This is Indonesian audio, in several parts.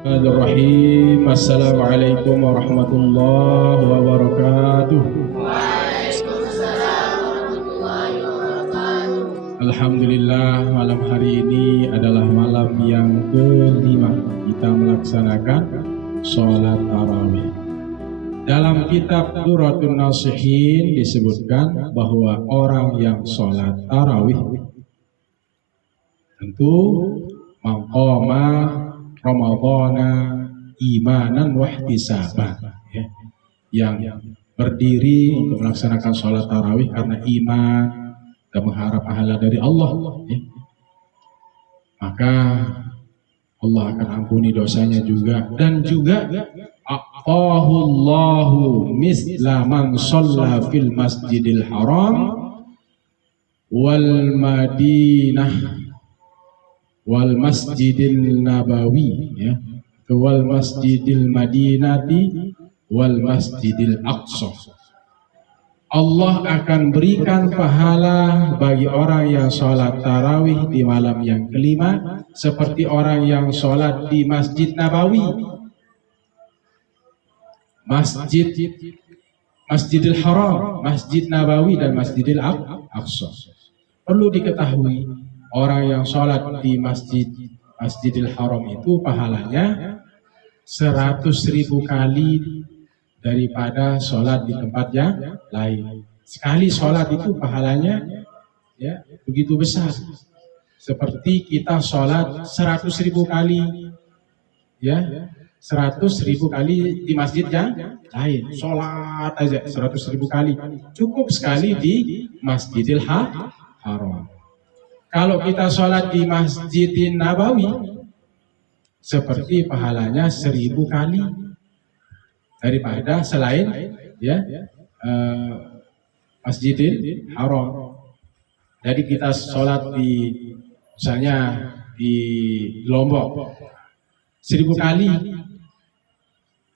Bismillahirrahmanirrahim. Assalamualaikum warahmatullahi wabarakatuh. Alhamdulillah, malam hari ini adalah malam yang kelima kita melaksanakan sholat tarawih. Dalam kitab Durratun Nasihin disebutkan bahwa orang yang sholat tarawih tentu maqama Ramadhana imanan wahtisaban, ya, yang berdiri untuk melaksanakan sholat tarawih karena iman dan mengharap pahala dari Allah, ya, maka Allah akan ampuni dosanya juga, dan juga aqahullahu misla man shalla fil masjidil haram wal madinah wal masjidil nabawi, ya, wal masjidil madinati wal masjidil aqsa. Allah akan berikan pahala bagi orang yang sholat tarawih di malam yang kelima seperti orang yang sholat di Masjid Nabawi, Masjidil Haram, Masjid Nabawi dan Masjidil Aqsa. Perlu diketahui, orang yang sholat di Masjidil Haram itu pahalanya 100.000 kali daripada sholat di tempat yang lain. Sekali sholat itu pahalanya, ya, begitu besar. Seperti kita sholat 100.000 kali, ya, 100.000 kali di masjid yang lain. Sholat aja 100.000 kali. Cukup sekali di Masjidil Haram. Kalau kita sholat di Masjidin Nabawi, seperti pahalanya 1.000 kali daripada selain, ya, Masjidil Haram. Jadi kita sholat di, misalnya di Lombok 1.000 kali,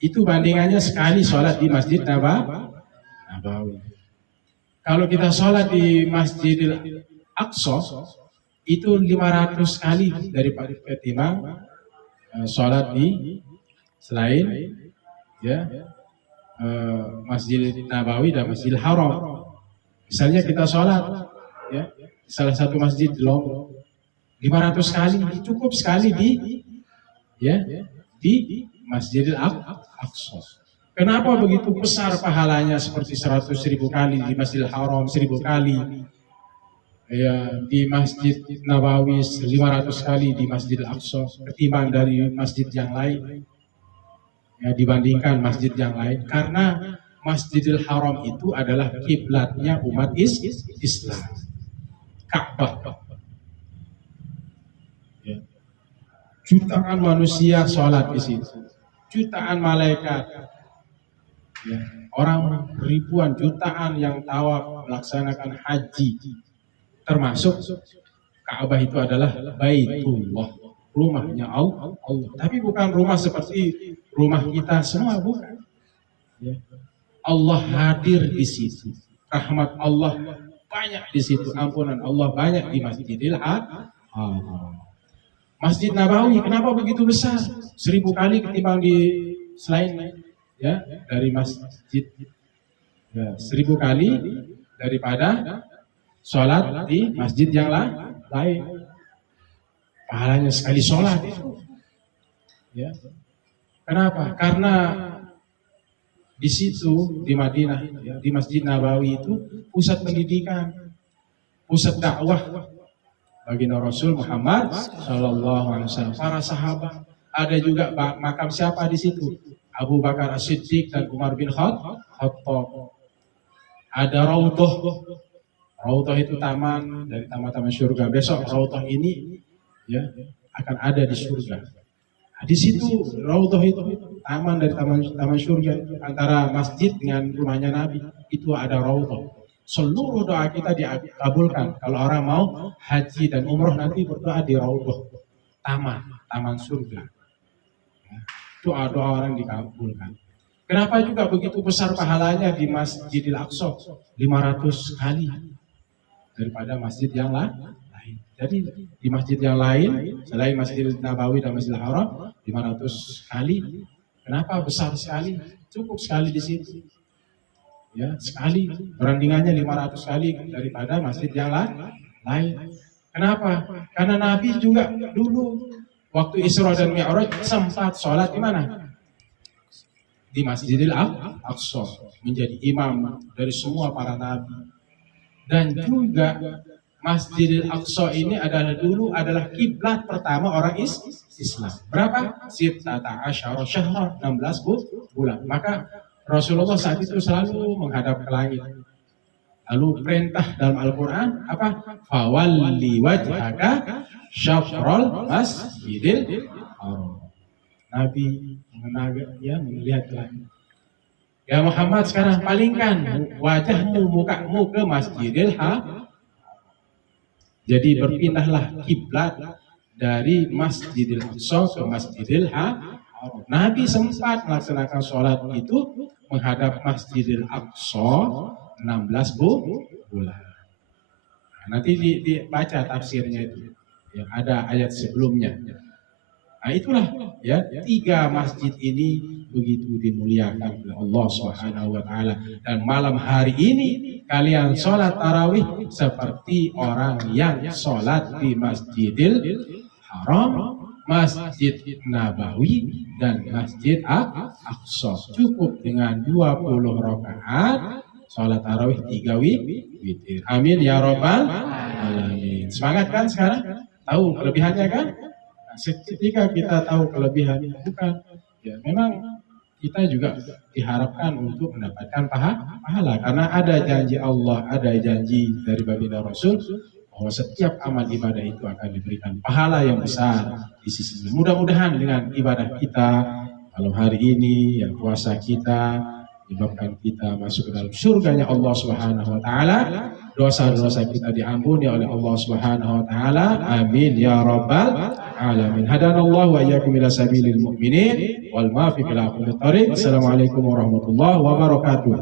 itu bandingannya sekali sholat di Masjid Nabawi. Kalau kita sholat di Masjidil Aqsa itu 500 kali daripada ketimbang sholat di selain, ya, Masjid Nabawi dan Masjidil Haram. Misalnya kita sholat, ya, salah satu masjid di Lombok 500 kali, cukup sekali di, ya, di Masjidil Aqsa. Kenapa begitu besar pahalanya seperti 100.000 kali di Masjidil Haram, 1.000 kali, ya, di Masjid Nabawi 500 kali di Masjidil Aqsa ketimbang dari masjid yang lain, ya, dibandingkan masjid yang lain? Karena Masjidil Haram itu adalah kiblatnya umat Islam, Ka'bah, ya. Jutaan manusia sholat di situ, jutaan malaikat, ya, orang ribuan jutaan yang tawaf melaksanakan haji. Termasuk Ka'bah itu adalah Baitullah, rumahnya Allah. Tapi bukan rumah seperti rumah kita semua, bukan. Ya. Allah hadir di situ, rahmat Allah banyak di situ, ampunan Allah banyak di Masjidil Haram. Masjid Nabawi kenapa begitu besar? 1.000 kali ketimbang di selain, ya, dari masjid, ya, 1.000 kali daripada sholat di masjid yang lain. Pahalanya sekali sholat itu, ya. Kenapa? Karena di situ, di Madinah, ya, di Masjid Nabawi itu pusat pendidikan, pusat dakwah bagi Rasul Muhammad SAW, para sahabat. Ada juga makam siapa di situ? Abu Bakar As-Siddiq dan Umar bin Khattab. Ada Raudhah. Raudhah itu taman dari taman-taman surga. Besok Raudhah ini, ya, akan ada di surga. Nah, di situ Raudhah itu taman dari taman surga, antara masjid dengan rumahnya Nabi itu ada Raudhah. Seluruh doa kita dikabulkan. Kalau orang mau haji dan umroh nanti berdoa di Raudhah, taman surga. Doa-doa orang dikabulkan. Kenapa juga begitu besar pahalanya di Masjidil Aqsa? 500 kali daripada masjid yang lain. Jadi di masjid yang lain selain Masjidil Nabawi dan Masjidil Haram 500 kali. Kenapa besar sekali? Cukup sekali di situ. Ya, sekali berandingannya 500 kali daripada masjid yang lain. Kenapa? Karena Nabi juga dulu waktu Isra dan Mi'raj sempat sholat di mana? Di Masjidil Aqsa, menjadi imam dari semua para nabi. Dan juga Masjidil Aqsa ini adalah kiblat pertama orang Islam. Berapa? Sittata asyara syahra, 16 bulan. Maka Rasulullah saat itu selalu menghadap ke langit. Lalu perintah dalam Al-Quran apa? Fawalli wajhaka syafrol masjidil haram. Nabi melihat ke langit. Ya Muhammad, sekarang palingkan wajahmu, mukamu ke Masjidil Haram. Jadi berpindahlah kiblat dari Masjidil Aqsa ke Masjidil Haram. Nabi sempat melaksanakan sholat itu menghadap Masjidil Aqsa 16 bulan. Nah, nanti dibaca tafsirnya itu. Ya, ada ayat sebelumnya. Nah, itulah ya 3 masjid ini begitu dimuliakan oleh Allah Subhanahu wa taala. Dan malam hari ini kalian sholat tarawih seperti orang yang sholat di Masjidil Haram, Masjid Nabawi dan Masjid Aqsa. Cukup dengan 20 rakaat sholat tarawih 3 witir. Amin ya rabbal alamin. Semangat kan sekarang? Tahu kelebihannya kan? Ketika kita tahu kelebihannya, bukan ya memang kita juga diharapkan untuk mendapatkan pahala karena ada janji Allah, ada janji dari baginda Rasul bahwa setiap amal ibadah itu akan diberikan pahala yang besar di sisinya. Mudah-mudahan dengan ibadah kita malam hari ini, yang puasa kita menyebabkan kita masuk ke dalam surganya Allah Subhanahu wa taala. Dosa-dosa kita diampuni oleh Allah Subhanahu wa taala. Amin ya rabbal alamin. Hadanallahu wa iyyakum ila sabilil mu'minin wal muwaffiq ila aqwamit thoriq. Assalamualaikum warahmatullahi wabarakatuh.